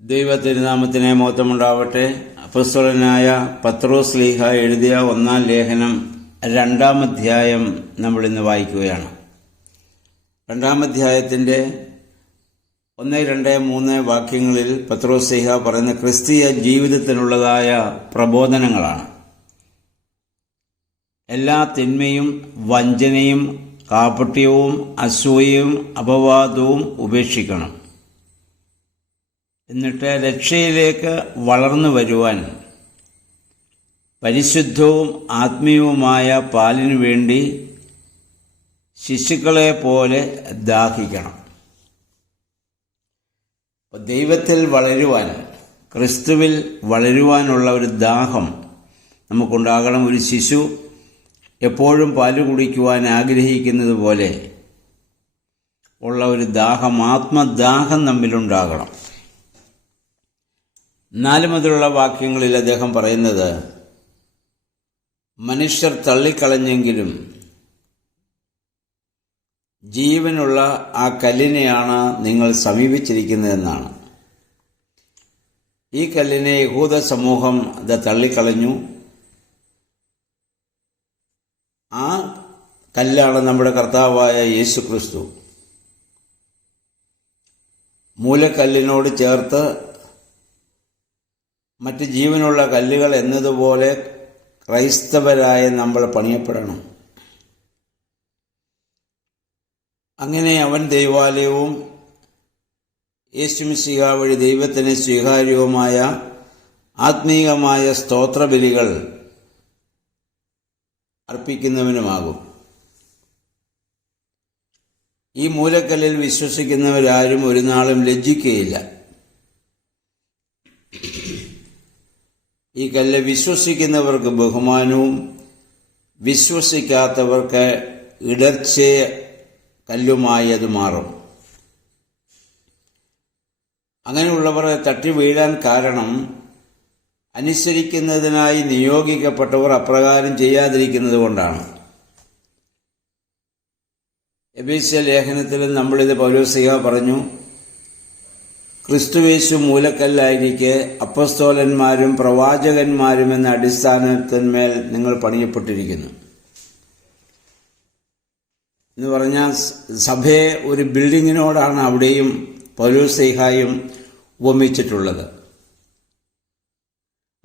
ദൈവതിരുനാമത്തിനെ മഹത്വമുണ്ടാവട്ടെ. അപ്പോസ്തലനായ പത്രോസ് ശ്ലീഹ എഴുതിയ 1-ാം ലേഖനം 2-ാം അധ്യായം നമ്മൾ ഇന്ന് വായിക്കുകയാണ്. 2-ാം അധ്യായത്തിൻ്റെ 1, 2, 3 വാക്യങ്ങളിൽ പത്രോസ് ശ്ലീഹ പറയുന്ന ക്രിസ്തീയ ജീവിതത്തിനുള്ളതായ പ്രബോധനങ്ങളാണ്. എല്ലാ തിന്മയും വഞ്ചനയും കാപട്യവും അസൂയയും അപവാദവും ഉപേക്ഷിക്കണം. എന്നിട്ട് രക്ഷയിലേക്ക് വളർന്നു വരുവാൻ പരിശുദ്ധവും ആത്മീയവുമായ പാലിനു വേണ്ടി ശിശുക്കളെ പോലെ ദാഹിക്കണം. ദൈവത്തിൽ വളരുവാൻ, ക്രിസ്തുവിൽ വളരുവാനുള്ള ഒരു ദാഹം നമുക്കുണ്ടാകണം. ഒരു ശിശു എപ്പോഴും പാല് കുടിക്കുവാൻ ആഗ്രഹിക്കുന്നത് പോലെ ഉള്ള ഒരു ദാഹം, ആത്മദാഹം നമ്മിലുണ്ടാകണം. 4 മുതലുള്ള വാക്യങ്ങളിൽ അദ്ദേഹം പറയുന്നത്, മനുഷ്യർ തള്ളിക്കളഞ്ഞെങ്കിലും ജീവനുള്ള ആ കല്ലിനെയാണ് നിങ്ങൾ സമീപിച്ചിരിക്കുന്നതെന്നാണ്. ഈ കല്ലിനെ യഹൂദ സമൂഹം തള്ളിക്കളഞ്ഞു. ആ കല്ലാണ് നമ്മുടെ കർത്താവായ യേശു ക്രിസ്തു. മൂലക്കല്ലിനോട് ചേർത്ത് മറ്റ് ജീവനുള്ള കല്ലുകൾ എന്നതുപോലെ ക്രൈസ്തവരായ നമ്മൾ പണിയപ്പെടണം. അങ്ങനെ അവൻ ദൈവാലയവും യേശുമിശിഹ വഴി ദൈവത്തിന് സ്വീകാര്യവുമായ ആത്മീയമായ സ്തോത്രബലികൾ അർപ്പിക്കുന്നവനുമാകും. ഈ മൂലക്കല്ലിൽ വിശ്വസിക്കുന്നവരാരും ഒരു നാളും ലജ്ജിക്കുകയില്ല. ഈ കല്ല് വിശ്വസിക്കുന്നവർക്ക് ബഹുമാനവും വിശ്വസിക്കാത്തവർക്ക് ഇടർച്ചയ കല്ലുമായി അത് മാറും. അങ്ങനെയുള്ളവർ തട്ടി വീഴാൻ കാരണം അനുസരിക്കുന്നതിനായി നിയോഗിക്കപ്പെട്ടവർ അപ്രകാരം ചെയ്യാതിരിക്കുന്നത് കൊണ്ടാണ്. എഫേസ്യ ലേഖനത്തിലും നമ്മളിത് പൗലോസ്ലീഹ പറഞ്ഞു, ക്രിസ്തുയേശു മൂലക്കല്ലായിരിക്കെ അപ്പോസ്തലന്മാരും പ്രവാചകന്മാരും എന്ന അടിസ്ഥാനത്തിന്മേൽ നിങ്ങൾ പണിയപ്പെട്ടിരിക്കുന്നു എന്ന് പറഞ്ഞാൽ സഭയെ ഒരു ബിൽഡിങ്ങിനോടാണ് അവിടെയും പൗലോസ്ലീഹയും ഉപമിച്ചിട്ടുള്ളത്.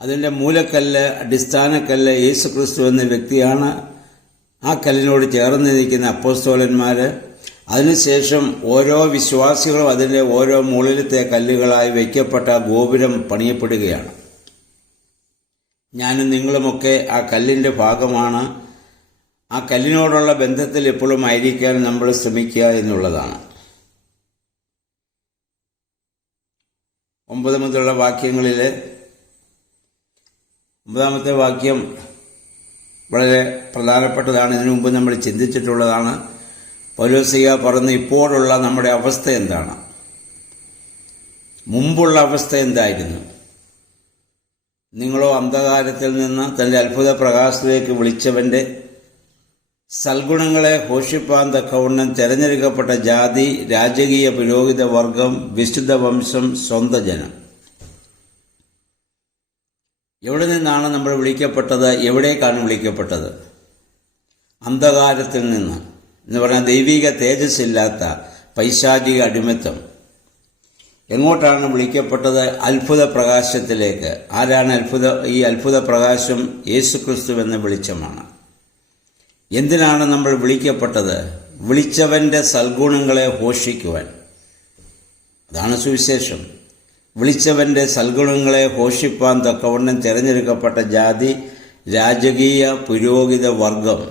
അതിൻ്റെ മൂലക്കല്ല്, അടിസ്ഥാനക്കല്ല് യേശുക്രിസ്തു എന്ന വ്യക്തിയാണ്. ആ കല്ലിനോട് ചേർന്ന് നിൽക്കുന്ന അപ്പോസ്തലന്മാർ. അതിനുശേഷം ഓരോ വിശ്വാസികളും അതിൻ്റെ ഓരോ മുകളിലത്തെ കല്ലുകളായി വയ്ക്കപ്പെട്ട ഗോപുരം പണിയപ്പെടുകയാണ്. ഞാനും നിങ്ങളുമൊക്കെ ആ കല്ലിൻ്റെ ഭാഗമാണ്. ആ കല്ലിനോടുള്ള ബന്ധത്തിൽ എപ്പോഴും ആയിരിക്കാൻ നമ്മൾ ശ്രമിക്കുക എന്നുള്ളതാണ്. 9 മുതലുള്ള വാക്യങ്ങളിൽ 9-ാമത്തെ വാക്യം വളരെ പ്രധാനപ്പെട്ടതാണ്. ഇതിനു മുമ്പ് നമ്മൾ ചിന്തിച്ചിട്ടുള്ളതാണ്. പൗലോസ്ലീഹ പറഞ്ഞു, ഇപ്പോഴുള്ള നമ്മുടെ അവസ്ഥ എന്താണ്, മുമ്പുള്ള അവസ്ഥ എന്തായിരുന്നു. നിങ്ങളോ അന്ധകാരത്തിൽ നിന്ന് തൻ്റെ അത്ഭുത പ്രകാശത്തിലേക്ക് വിളിച്ചവൻ്റെ സൽഗുണങ്ങളെ ഘോഷിപ്പാൻ തക്കവണ്ണം തെരഞ്ഞെടുക്കപ്പെട്ട ജാതി, രാജകീയ പുരോഹിത വർഗം, വിശുദ്ധ വംശം, സ്വന്തം ജനം. എവിടെ നിന്നാണ് നമ്മൾ വിളിക്കപ്പെട്ടത്? എവിടേക്കാണ് വിളിക്കപ്പെട്ടത്? അന്ധകാരത്തിൽ നിന്ന് എന്ന് പറഞ്ഞാൽ ദൈവിക തേജസ്സില്ലാത്ത പൈശാചിക അടിമത്തം. എങ്ങോട്ടാണ് വിളിക്കപ്പെട്ടത്? അത്ഭുത പ്രകാശത്തിലേക്ക്. ആരാണ് ഈ അത്ഭുത പ്രകാശം? യേശുക്രിസ്തു എന്ന വെളിച്ചമാണ്. എന്തിനാണ് നമ്മൾ വിളിക്കപ്പെട്ടത്? വിളിച്ചവൻ്റെ സൽഗുണങ്ങളെ ഘോഷിക്കുവാൻ. അതാണ് സുവിശേഷം. വിളിച്ചവൻ്റെ സൽഗുണങ്ങളെ ഘോഷിപ്പാൻ തക്കവണ്ണം തിരഞ്ഞെടുക്കപ്പെട്ട ജാതി, രാജകീയ പുരോഹിത വർഗം.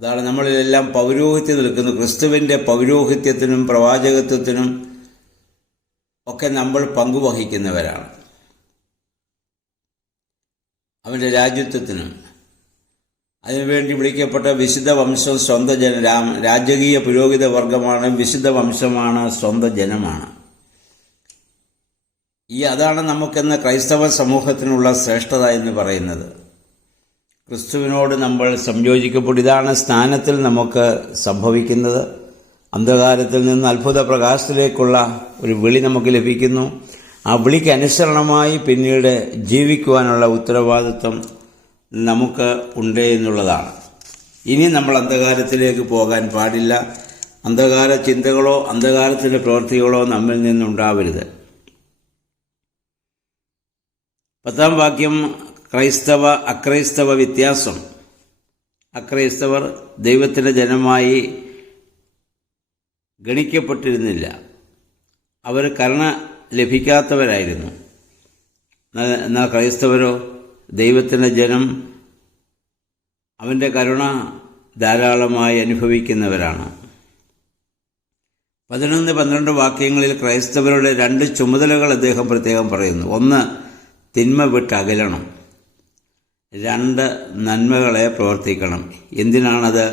അതാണ് നമ്മളിലെല്ലാം പൗരോഹിത്യം നിൽക്കുന്നു. ക്രിസ്തുവിൻ്റെ പൗരോഹിത്യത്തിനും പ്രവാചകത്വത്തിനും ഒക്കെ നമ്മൾ പങ്കുവഹിക്കുന്നവരാണ്. അവൻ്റെ രാജ്യത്വത്തിനും. അതിനുവേണ്ടി വിളിക്കപ്പെട്ട വിശുദ്ധ വംശം, സ്വന്തം ജനം. രാജകീയ പുരോഹിത വർഗമാണ്, വിശുദ്ധ വംശമാണ്, സ്വന്തം ജനമാണ്. അതാണ് നമുക്കെന്ന ക്രൈസ്തവ സമൂഹത്തിനുള്ള ശ്രേഷ്ഠത എന്ന് പറയുന്നത്. ക്രിസ്തുവിനോട് നമ്മൾ സംയോജിക്കപ്പെടും. ഇതാണ് സ്നാനത്തിൽ നമുക്ക് സംഭവിക്കുന്നത്. അന്ധകാരത്തിൽ നിന്ന് അത്ഭുത പ്രകാശത്തിലേക്കുള്ള ഒരു വിളി നമുക്ക് ലഭിക്കുന്നു. ആ വിളിക്ക് അനുസരണമായി പിന്നീട് ജീവിക്കുവാനുള്ള ഉത്തരവാദിത്വം നമുക്ക് ഉണ്ട് എന്നുള്ളതാണ്. ഇനി നമ്മൾ അന്ധകാരത്തിലേക്ക് പോകാൻ പാടില്ല. അന്ധകാര ചിന്തകളോ അന്ധകാരത്തിൻ്റെ പ്രവൃത്തികളോ നമ്മിൽ നിന്നുണ്ടാവരുത്. 10-ാം വാക്യം ക്രൈസ്തവ അക്രൈസ്തവ വ്യത്യാസം. അക്രൈസ്തവർ ദൈവത്തിൻ്റെ ജനമായി ഗണിക്കപ്പെട്ടിരുന്നില്ല. അവർ കരുണ ലഭിക്കാത്തവരായിരുന്നു. എന്നാൽ ക്രൈസ്തവരോ ദൈവത്തിൻ്റെ ജനം, അവൻ്റെ കരുണ ധാരാളമായി അനുഭവിക്കുന്നവരാണ്. 11-12 വാക്യങ്ങളിൽ ക്രൈസ്തവരുടെ 2 ചുമതലകൾ അദ്ദേഹം പ്രത്യേകം പറയുന്നു. 1, തിന്മ വിട്ട് അകലണം. 2, നന്മകളെ പ്രവർത്തിക്കണം. എന്തിനാണത്?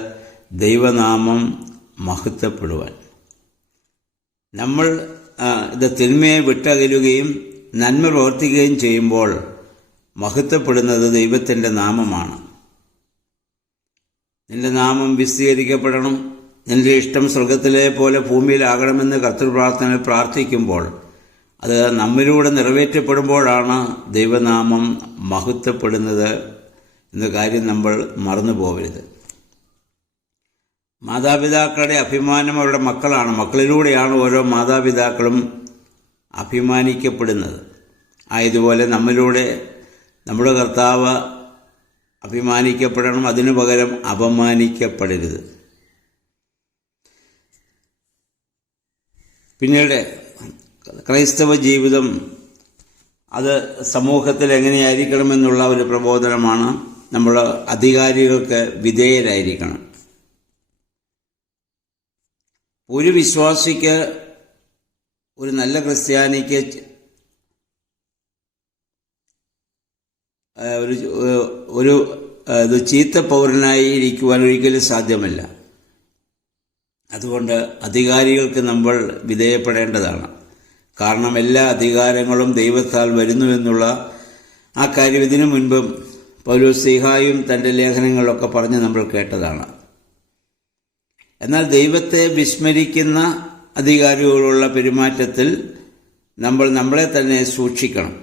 ദൈവനാമം മഹത്വപ്പെടുവാൻ. നമ്മൾ തിന്മയെ വിട്ടകലുകയും നന്മ പ്രവർത്തിക്കുകയും ചെയ്യുമ്പോൾ മഹത്വപ്പെടുന്നത് ദൈവത്തിൻ്റെ നാമമാണ്. നിന്റെ നാമം വിസ്തീകരിക്കപ്പെടണം, നിന്റെ ഇഷ്ടം സ്വർഗത്തിലെ പോലെ ഭൂമിയിലാകണമെന്ന് കർത്തൃപ്രാർത്ഥനയിൽ പ്രാർത്ഥിക്കുമ്പോൾ അത് നമ്മിലൂടെ നിറവേറ്റപ്പെടുമ്പോഴാണ് ദൈവനാമം മഹത്വപ്പെടുന്നത് എന്ന കാര്യം നമ്മൾ മറന്നു പോകരുത്. മാതാപിതാക്കളുടെ അഭിമാനം അവരുടെ മക്കളാണ്. മക്കളിലൂടെയാണ് ഓരോ മാതാപിതാക്കളും അഭിമാനിക്കപ്പെടുന്നത്. ആയതുപോലെ നമ്മിലൂടെ നമ്മുടെ കർത്താവ് അഭിമാനിക്കപ്പെടണം, അതിനു പകരം അപമാനിക്കപ്പെടരുത്. പിന്നീട് ക്രൈസ്തവ ജീവിതം അത് സമൂഹത്തിൽ എങ്ങനെയായിരിക്കണമെന്നുള്ള ഒരു പ്രബോധനമാണ്. നമ്മൾ അധികാരികൾക്ക് വിധേയരായിരിക്കണം. ഒരു വിശ്വാസിക്ക്, ഒരു നല്ല ക്രിസ്ത്യാനിക്ക് ഒരു ചീത്ത പൗരനായി ഇരിക്കുവാൻ ഒരിക്കലും സാധ്യമല്ല. അതുകൊണ്ട് അധികാരികൾക്ക് നമ്മൾ വിധേയപ്പെടേണ്ടതാണ്. കാരണം എല്ലാ അധികാരങ്ങളും ദൈവത്താൽ വരുന്നുവെന്നുള്ള ആ കാര്യം ഇതിനു മുൻപും പൗലോസ്ലീഹായും തൻ്റെ ലേഖനങ്ങളിലൊക്കെ പറഞ്ഞ് നമ്മൾ കേട്ടതാണ്. എന്നാൽ ദൈവത്തെ വിസ്മരിക്കുന്ന അധികാരികളുള്ള പെരുമാറ്റത്തിൽ നമ്മൾ നമ്മളെ തന്നെ സൂക്ഷിക്കണം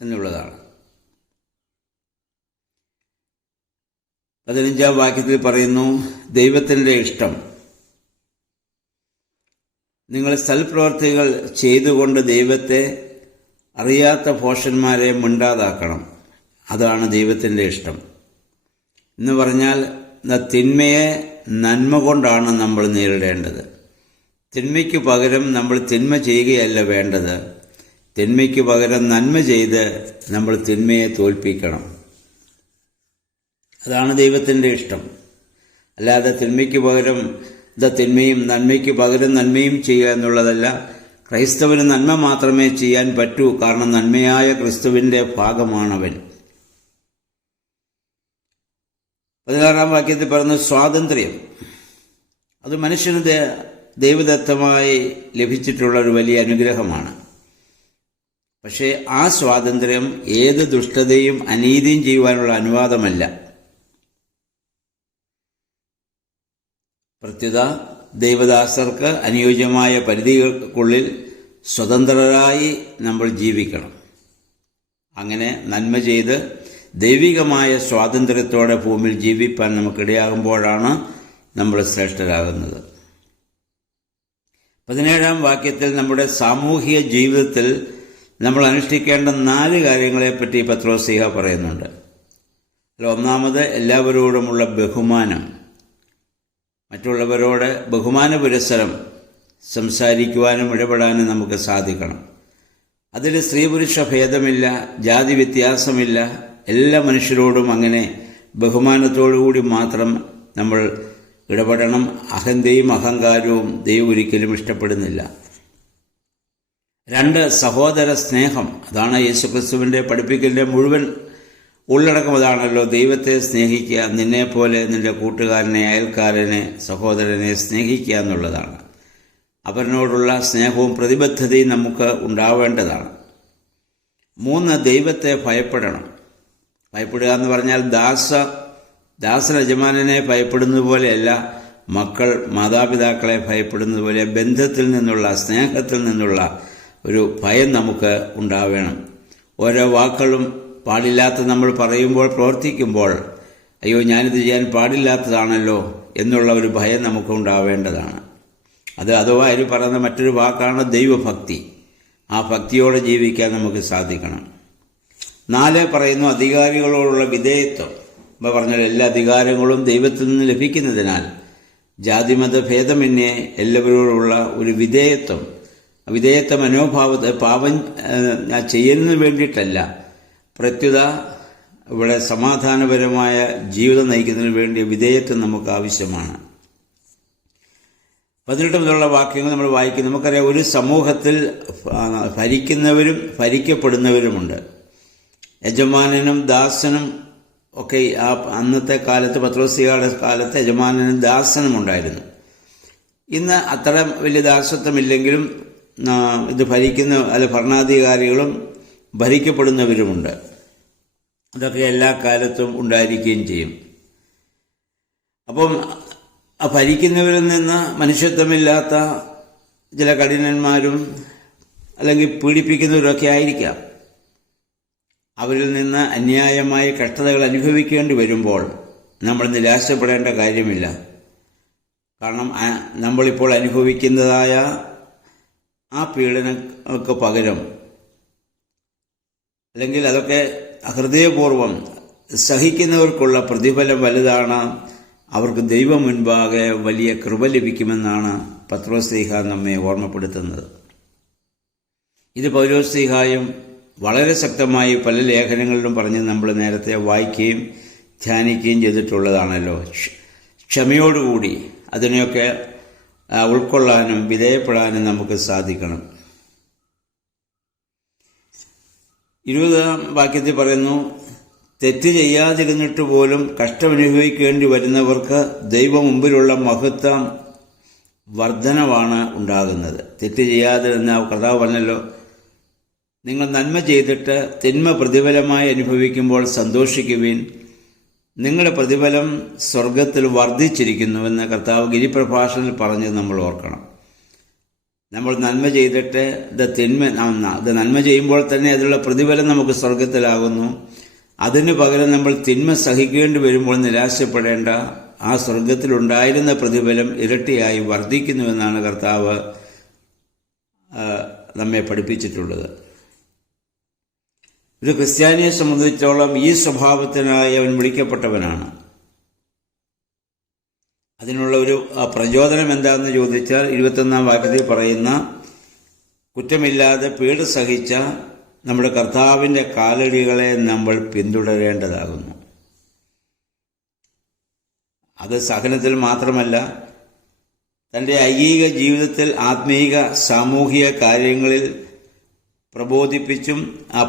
എന്നുള്ളതാണ്. 15-ാം വാക്യത്തിൽ പറയുന്നു, ദൈവത്തിൻ്റെ ഇഷ്ടം. നിങ്ങൾ സൽപ്രവർത്തികൾ ചെയ്തുകൊണ്ട് ദൈവത്തെ അറിയാത്ത ഭോഷന്മാരെ മിണ്ടാതാക്കണം. അതാണ് ദൈവത്തിൻ്റെ ഇഷ്ടം എന്ന് പറഞ്ഞാൽ, തിന്മയെ നന്മ കൊണ്ടാണ് നമ്മൾ നേരിടേണ്ടത്. തിന്മയ്ക്ക് പകരം നമ്മൾ തിന്മ ചെയ്യുകയല്ല വേണ്ടത്. തിന്മയ്ക്ക് പകരം നന്മ ചെയ്ത് നമ്മൾ തിന്മയെ തോൽപ്പിക്കണം. അതാണ് ദൈവത്തിൻ്റെ ഇഷ്ടം. അല്ലാതെ തിന്മയ്ക്ക് പകരം തിന്മയും നന്മയ്ക്ക് പകരം നന്മയും ചെയ്യുക എന്നുള്ളതല്ല. ക്രൈസ്തവന് നന്മ മാത്രമേ ചെയ്യാൻ പറ്റൂ. കാരണം നന്മയായ ക്രിസ്തുവിൻ്റെ ഭാഗമാണവൻ. 16-ാം വാക്യത്തിൽ പറയുന്ന സ്വാതന്ത്ര്യം, അത് മനുഷ്യന് ദൈവദത്തമായി ലഭിച്ചിട്ടുള്ള ഒരു വലിയ അനുഗ്രഹമാണ്. പക്ഷേ ആ സ്വാതന്ത്ര്യം ഏത് ദുഷ്ടതയും അനീതിയും ചെയ്യുവാനുള്ള അനുവാദമല്ല. പ്രത്യുത ദൈവദാസർക്ക് അനുയോജ്യമായ പരിധികൾക്കുള്ളിൽ സ്വതന്ത്രരായി നമ്മൾ ജീവിക്കണം. അങ്ങനെ നന്മ ചെയ്ത് ദൈവികമായ സ്വാതന്ത്ര്യത്തോടെ ഭൂമിയിൽ ജീവിപ്പാൻ നമുക്കിടയാകുമ്പോഴാണ് നമ്മൾ ശ്രേഷ്ഠരാകുന്നത്. 17-ാം വാക്യത്തിൽ നമ്മുടെ സാമൂഹിക ജീവിതത്തിൽ നമ്മൾ അനുഷ്ഠിക്കേണ്ട 4 കാര്യങ്ങളെപ്പറ്റി പത്രോസ്ലീഹ പറയുന്നുണ്ട്. ഒന്നാമത് എല്ലാവരോടുമുള്ള ബഹുമാനം. മറ്റുള്ളവരോട് ബഹുമാന പുരസ്സരം സംസാരിക്കുവാനും ഇടപെടാനും നമുക്ക് സാധിക്കണം. അതിൽ സ്ത്രീ പുരുഷ ഭേദമില്ല, ജാതി വ്യത്യാസമില്ല. എല്ലാ മനുഷ്യരോടും അങ്ങനെ ബഹുമാനത്തോടുകൂടി മാത്രം നമ്മൾ ഇടപെടണം. അഹന്തയും അഹങ്കാരവും ദൈവം ഒരിക്കലും ഇഷ്ടപ്പെടുന്നില്ല. 2, സഹോദര സ്നേഹം. അതാണ് യേശുക്രിസ്തുവിൻ്റെ പഠിപ്പിക്കലിൻ്റെ മുഴുവൻ ഉള്ളടക്കം. അതാണല്ലോ, ദൈവത്തെ സ്നേഹിക്കുക, നിന്നെപ്പോലെ നിന്റെ കൂട്ടുകാരനെ, അയൽക്കാരനെ, സഹോദരനെ സ്നേഹിക്കുക എന്നുള്ളതാണ്. അവരിനോടുള്ള സ്നേഹവും പ്രതിബദ്ധതയും നമുക്ക് ഉണ്ടാവേണ്ടതാണ്. 3, ദൈവത്തെ ഭയപ്പെടണം. ഭയപ്പെടുക എന്ന് പറഞ്ഞാൽ ദാസ യജമാനനെ ഭയപ്പെടുന്നത് പോലെയല്ല, മക്കൾ മാതാപിതാക്കളെ ഭയപ്പെടുന്നത് പോലെ ബന്ധത്തിൽ നിന്നുള്ള, സ്നേഹത്തിൽ നിന്നുള്ള ഒരു ഭയം നമുക്ക് ഉണ്ടാവേണം. ഓരോ വാക്കുകളും പാടില്ലാത്ത നമ്മൾ പറയുമ്പോൾ, പ്രവർത്തിക്കുമ്പോൾ അയ്യോ ഞാനിത് ചെയ്യാൻ പാടില്ലാത്തതാണല്ലോ എന്നുള്ള ഒരു ഭയം നമുക്ക് ഉണ്ടാവേണ്ടതാണ്. അത് അഥവാ അതിൽ പറയുന്ന മറ്റൊരു വാക്കാണ് ദൈവഭക്തി. ആ ഭക്തിയോടെ ജീവിക്കാൻ നമുക്ക് സാധിക്കണം. 4 പറയുന്നു അധികാരികളോടുള്ള വിധേയത്വം. ഇപ്പോൾ പറഞ്ഞാൽ എല്ലാ അധികാരങ്ങളും ദൈവത്തിൽ നിന്ന് ലഭിക്കുന്നതിനാൽ ജാതിമത ഭേദമന്യേ എല്ലാവരോടുള്ള ഒരു വിധേയത്വം മനോഭാവത്തെ പാപം ചെയ്യുന്നതിന് വേണ്ടിയിട്ടല്ല, പ്രത്യുത ഇവിടെ സമാധാനപരമായ ജീവിതം നയിക്കുന്നതിന് വേണ്ടിയ വിധേയത്വം നമുക്ക് ആവശ്യമാണ്. 18 മുതലുള്ള വാക്യങ്ങൾ നമ്മൾ വായിക്കും. നമുക്കറിയാം, ഒരു സമൂഹത്തിൽ ഭരിക്കുന്നവരും ഭരിക്കപ്പെടുന്നവരുമുണ്ട്. യജമാനനും ദാസനും ഒക്കെ ആ അന്നത്തെ കാലത്ത്, പത്രോസ്ലിഹായുടെ കാലത്ത് യജമാനനും ദാസനും ഉണ്ടായിരുന്നു. ഇന്ന് അത്ര വലിയ ദാസത്വമില്ലെങ്കിലും ഇത് ഭരണാധികാരികളും ഭരിക്കപ്പെടുന്നവരുമുണ്ട്. അതൊക്കെ എല്ലാ കാലത്തും ഉണ്ടായിരിക്കുകയും ചെയ്യും. അപ്പം ആ ഭരിക്കുന്നവരിൽ നിന്ന് മനുഷ്യത്വമില്ലാത്ത ചില കഠിനന്മാരും അല്ലെങ്കിൽ പീഡിപ്പിക്കുന്നവരൊക്കെ ആയിരിക്കാം. അവരിൽ നിന്ന് അന്യായമായ കഷ്ടതകൾ അനുഭവിക്കേണ്ടി വരുമ്പോൾ നമ്മൾ നിരാശപ്പെടേണ്ട കാര്യമില്ല. കാരണം നമ്മളിപ്പോൾ അനുഭവിക്കുന്നതായ ആ പീഡനങ്ങൾക്ക് പകരം, അല്ലെങ്കിൽ അതൊക്കെ ഹൃദയപൂർവ്വം സഹിക്കുന്നവർക്കുള്ള പ്രതിഫലം വലുതാണ്. അവർക്ക് ദൈവം മുൻപാകെ വലിയ കൃപ ലഭിക്കുമെന്നാണ് പത്രോസ്ലീഹ നമ്മെ ഓർമ്മപ്പെടുത്തുന്നത്. ഇത് പൗലോസ്ലീഹായും വളരെ ശക്തമായി പല ലേഖനങ്ങളിലും പറഞ്ഞ് നമ്മൾ നേരത്തെ വായിക്കുകയും ധ്യാനിക്കുകയും ചെയ്തിട്ടുള്ളതാണല്ലോ. ക്ഷമയോടുകൂടി അതിനെയൊക്കെ ഉൾക്കൊള്ളാനും വിധേയപ്പെടാനും നമുക്ക് സാധിക്കണം. 20-ാം വാക്യത്തിൽ പറയുന്നു, തെറ്റ് ചെയ്യാതിരുന്നിട്ട് പോലും കഷ്ടമനുഭവിക്കേണ്ടി വരുന്നവർക്ക് ദൈവം മുമ്പിലുള്ള മഹത്വം വർധനവാണ് ഉണ്ടാകുന്നത്. തെറ്റ് ചെയ്യാതിരുന്ന കർത്താവ് പറഞ്ഞല്ലോ, നിങ്ങൾ നന്മ ചെയ്തിട്ട് തിന്മ പ്രതിഫലമായി അനുഭവിക്കുമ്പോൾ സന്തോഷിക്കുവിൻ, നിങ്ങളുടെ പ്രതിഫലം സ്വർഗത്തിൽ വർദ്ധിച്ചിരിക്കുന്നുവെന്ന് കർത്താവ് ഗിരിപ്രഭാഷണത്തിൽ പറഞ്ഞത് നമ്മൾ ഓർക്കണം. നമ്മൾ നന്മ ചെയ്തിട്ട് ഇത് നന്മ ചെയ്യുമ്പോൾ തന്നെ അതിലുള്ള പ്രതിഫലം നമുക്ക് സ്വർഗത്തിലാകുന്നു. അതിനു പകരം നമ്മൾ തിന്മ സഹിക്കേണ്ടി വരുമ്പോൾ നിരാശപ്പെടേണ്ട. ആ സ്വർഗത്തിലുണ്ടായിരുന്ന പ്രതിഫലം ഇരട്ടിയായി വർദ്ധിക്കുന്നുവെന്നാണ് കർത്താവ് നമ്മെ പഠിപ്പിച്ചിട്ടുള്ളത്. ഒരു ക്രിസ്ത്യാനിയെ സംബന്ധിച്ചോളം ഈ സ്വഭാവത്തിനായി അവൻ വിളിക്കപ്പെട്ടവനാണ്. അതിനുള്ള ഒരു പ്രചോദനം എന്താണെന്ന് ചോദിച്ചാൽ 21-ാം വാക്യത്തിൽ പറയുന്ന, കുറ്റമില്ലാതെ പീഡ സഹിച്ച നമ്മുടെ കർത്താവിൻ്റെ കാലടികളെ നമ്മൾ പിന്തുടരേണ്ടതാകുന്നു. അത് സഹനത്തിൽ മാത്രമല്ല, തൻ്റെ ഐഹിക ജീവിതത്തിൽ ആത്മീക സാമൂഹിക കാര്യങ്ങളിൽ പ്രബോധിപ്പിച്ചും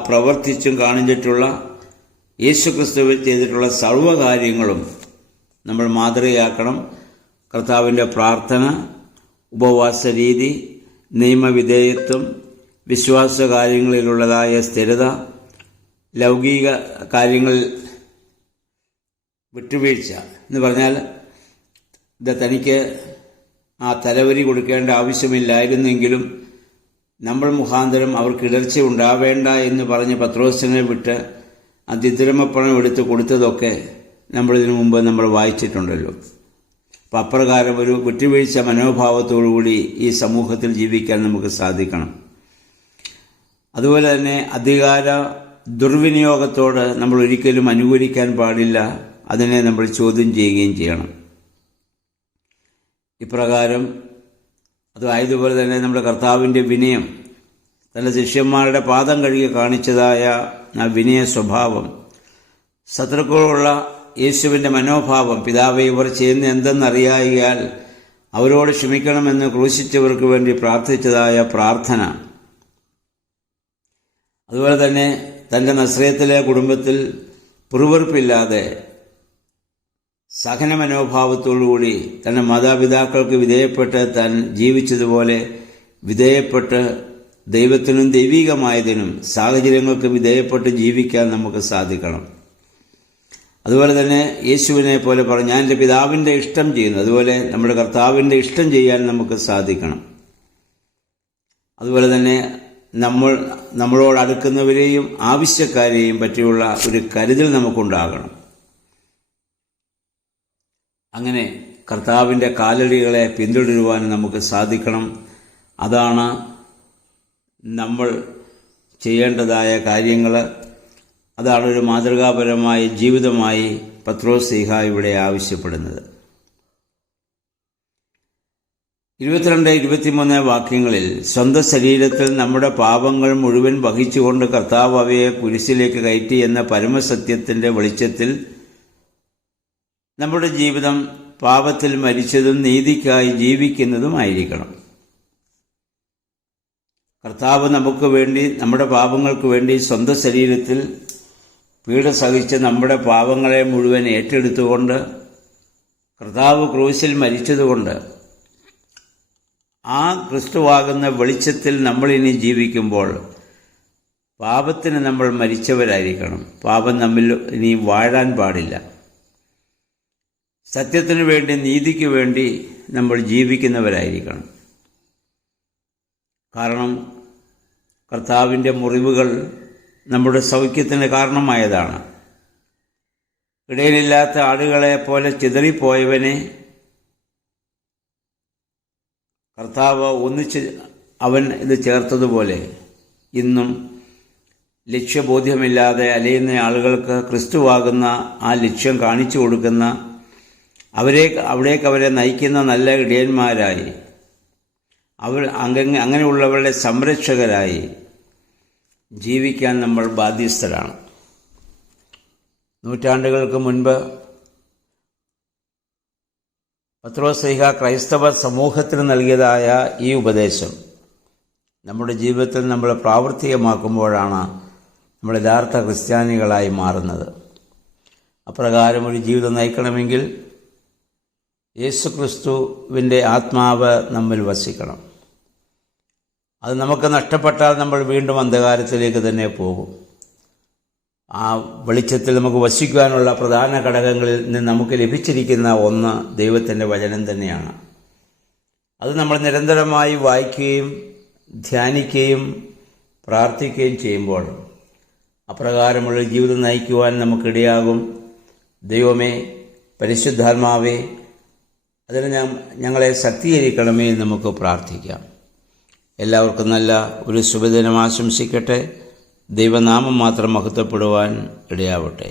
പ്രവർത്തിച്ചും കാണിച്ചിട്ടുള്ള യേശുക്രിസ്തുവിൽ ചെയ്തിട്ടുള്ള സർവ്വകാര്യങ്ങളും നമ്മൾ മാതൃകയാക്കണം. കർത്താവിൻ്റെ പ്രാർത്ഥന, ഉപവാസ രീതി, നിയമവിധേയത്വം, വിശ്വാസ കാര്യങ്ങളിലുള്ളതായ സ്ഥിരത, ലൗകിക കാര്യങ്ങളിൽ വിട്ടുവീഴ്ച എന്ന് പറഞ്ഞാൽ തനിക്ക് തലവരി കൊടുക്കേണ്ട ആവശ്യമില്ലായിരുന്നെങ്കിലും നമ്മൾ മുഖാന്തരം അവർക്ക് ഇടർച്ച ഉണ്ടാവേണ്ട എന്ന് പറഞ്ഞ് പത്രോസിനെ വിട്ട് ദിദ്രമപ്പണം എടുത്ത് കൊടുത്തതൊക്കെ നമ്മളിതിനു മുമ്പ് നമ്മൾ വായിച്ചിട്ടുണ്ടല്ലോ. അപ്പം അപ്രകാരം ഒരു വിട്ടുവീഴ്ച മനോഭാവത്തോടുകൂടി ഈ സമൂഹത്തിൽ ജീവിക്കാൻ നമുക്ക് സാധിക്കണം. അതുപോലെ തന്നെ അധികാര ദുർവിനിയോഗത്തോട് നമ്മൾ ഒരിക്കലും അനുകൂലിക്കാൻ പാടില്ല. അതിനെ നമ്മൾ ചോദ്യം ചെയ്യുകയും ചെയ്യണം. ഇപ്രകാരം അതുപോലെ തന്നെ നമ്മുടെ കർത്താവിൻ്റെ വിനയം, തൻ്റെ ശിഷ്യന്മാരുടെ പാദം കഴുകി കാണിച്ചതായ ആ വിനയ സ്വഭാവം, ശത്രുക്കളുള്ള യേശുവിൻ്റെ മനോഭാവം, പിതാവേ ഇവർ ചെയ്യുന്ന എന്തെന്നറിയായാൽ അവരോട് ക്ഷമിക്കണമെന്ന് ക്രൂശിച്ചവർക്ക് വേണ്ടി പ്രാർത്ഥിച്ചതായ പ്രാർത്ഥന, അതുപോലെ തന്നെ തൻ്റെ നസ്രയത്തിലെ കുടുംബത്തിൽ പിറുപിറുപ്പില്ലാതെ സഹന മനോഭാവത്തോടുകൂടി തൻ്റെ മാതാപിതാക്കൾക്ക് വിധേയപ്പെട്ട് താൻ ജീവിച്ചതുപോലെ വിധേയപ്പെട്ട് ദൈവത്തിനും ദൈവികമായതിനും സാഹചര്യങ്ങൾക്ക് വിധേയപ്പെട്ട് ജീവിക്കാൻ നമുക്ക് സാധിക്കണം. അതുപോലെ തന്നെ യേശുവിനെ പോലെ പറഞ്ഞു, ഞാൻ എൻ്റെ പിതാവിൻ്റെ ഇഷ്ടം ചെയ്യുന്നു. അതുപോലെ നമ്മുടെ കർത്താവിൻ്റെ ഇഷ്ടം ചെയ്യാൻ നമുക്ക് സാധിക്കണം. അതുപോലെ തന്നെ നമ്മളോട് അടുക്കുന്നവരെയും ആവശ്യക്കാരെയും പറ്റിയുള്ള ഒരു കരുതൽ നമുക്കുണ്ടാകണം. അങ്ങനെ കർത്താവിൻ്റെ കാലടികളെ പിന്തുടരുവാൻ നമുക്ക് സാധിക്കണം. അതാണ് നമ്മൾ ചെയ്യേണ്ടതായ കാര്യങ്ങൾ. അതാണ് ഒരു മാതൃകാപരമായ ജീവിതമായി പത്രോസ്ലീഹ ഇവിടെ ആവശ്യപ്പെടുന്നത്. 22-23 വാക്യങ്ങളിൽ സ്വന്തം ശരീരത്തിൽ നമ്മുടെ പാപങ്ങൾ മുഴുവൻ വഹിച്ചുകൊണ്ട് കർത്താവ് അവയെ കുരിശിലേക്ക് കയറ്റി എന്ന പരമസത്യത്തിൻ്റെ വെളിച്ചത്തിൽ നമ്മുടെ ജീവിതം പാപത്തിൽ മരിച്ചതും നീതിക്കായി ജീവിക്കുന്നതുമായിരിക്കണം. കർത്താവ് നമുക്ക് വേണ്ടി, നമ്മുടെ പാപങ്ങൾക്ക് വേണ്ടി സ്വന്തം ശരീരത്തിൽ പീഡ സഹിച്ച് നമ്മുടെ പാപങ്ങളെ മുഴുവൻ ഏറ്റെടുത്തുകൊണ്ട് കർത്താവ് ക്രൂശിൽ മരിച്ചതുകൊണ്ട് ആ ക്രിസ്തുവാകുന്ന വെളിച്ചത്തിൽ നമ്മളിനി ജീവിക്കുമ്പോൾ പാപത്തിന് നമ്മൾ മരിച്ചവരായിരിക്കണം. പാപം നമ്മിൽ ഇനി വാഴാൻ പാടില്ല. സത്യത്തിനു വേണ്ടി, നീതിക്ക് വേണ്ടി നമ്മൾ ജീവിക്കുന്നവരായിരിക്കണം. കാരണം കർത്താവിൻ്റെ മുറിവുകൾ നമ്മുടെ സൗഖ്യത്തിന് കാരണമായതാണ്. ഇടയിലില്ലാത്ത ആടുകളെ പോലെ ചിതറിപ്പോയവനെ കർത്താവ് ഒന്നിച്ച് അവൻ ഇത് ചേർത്തതുപോലെ ഇന്നും ലക്ഷ്യബോധ്യമില്ലാതെ അലയുന്ന ആളുകൾക്ക് ക്രിസ്തുവാകുന്ന ആ ലക്ഷ്യം കാണിച്ചു കൊടുക്കുന്ന, അവിടേക്ക് അവരെ നയിക്കുന്ന നല്ല ഇടയന്മാരായി, അങ്ങനെയുള്ളവരുടെ സംരക്ഷകരായി ജീവിക്കാൻ നമ്മൾ ബാധ്യസ്ഥരാണ്. നൂറ്റാണ്ടുകൾക്ക് മുൻപ് പത്രോസ്ലീഹ ക്രൈസ്തവ സമൂഹത്തിന് നൽകിയതായ ഈ ഉപദേശം നമ്മുടെ ജീവിതത്തിൽ നമ്മൾ പ്രാവർത്തികമാക്കുമ്പോഴാണ് നമ്മൾ യഥാർത്ഥ ക്രിസ്ത്യാനികളായി മാറുന്നത്. അപ്രകാരം ഒരു ജീവിതം നയിക്കണമെങ്കിൽ യേശുക്രിസ്തുവിൻ്റെ ആത്മാവ് നമ്മിൽ വസിക്കണം. അത് നമുക്ക് നഷ്ടപ്പെട്ടാൽ നമ്മൾ വീണ്ടും അന്ധകാരത്തിലേക്ക് തന്നെ പോകും. ആ വെളിച്ചത്തിൽ നമുക്ക് വസിക്കുവാനുള്ള പ്രധാന ഘടകങ്ങളിൽ നിന്ന് നമുക്ക് ലഭിച്ചിരിക്കുന്ന ഒന്ന് ദൈവത്തിൻ്റെ വചനം തന്നെയാണ്. അത് നമ്മൾ നിരന്തരമായി വായിക്കുകയും ധ്യാനിക്കുകയും പ്രാർത്ഥിക്കുകയും ചെയ്യുമ്പോൾ അപ്രകാരമുള്ള ജീവിതം നയിക്കുവാൻ നമുക്കിടയാകും. ദൈവമേ, പരിശുദ്ധാത്മാവേ, അതിന് ഞങ്ങളെ ശക്തീകരിക്കണമേ എന്ന് നമുക്ക് പ്രാർത്ഥിക്കാം. എല്ലാവർക്കും നല്ല ഒരു ശുഭദിനം ആശംസിക്കട്ടെ. ദൈവനാമം മാത്രം മഹത്വപ്പെടുവാൻ ഇടയാവട്ടെ.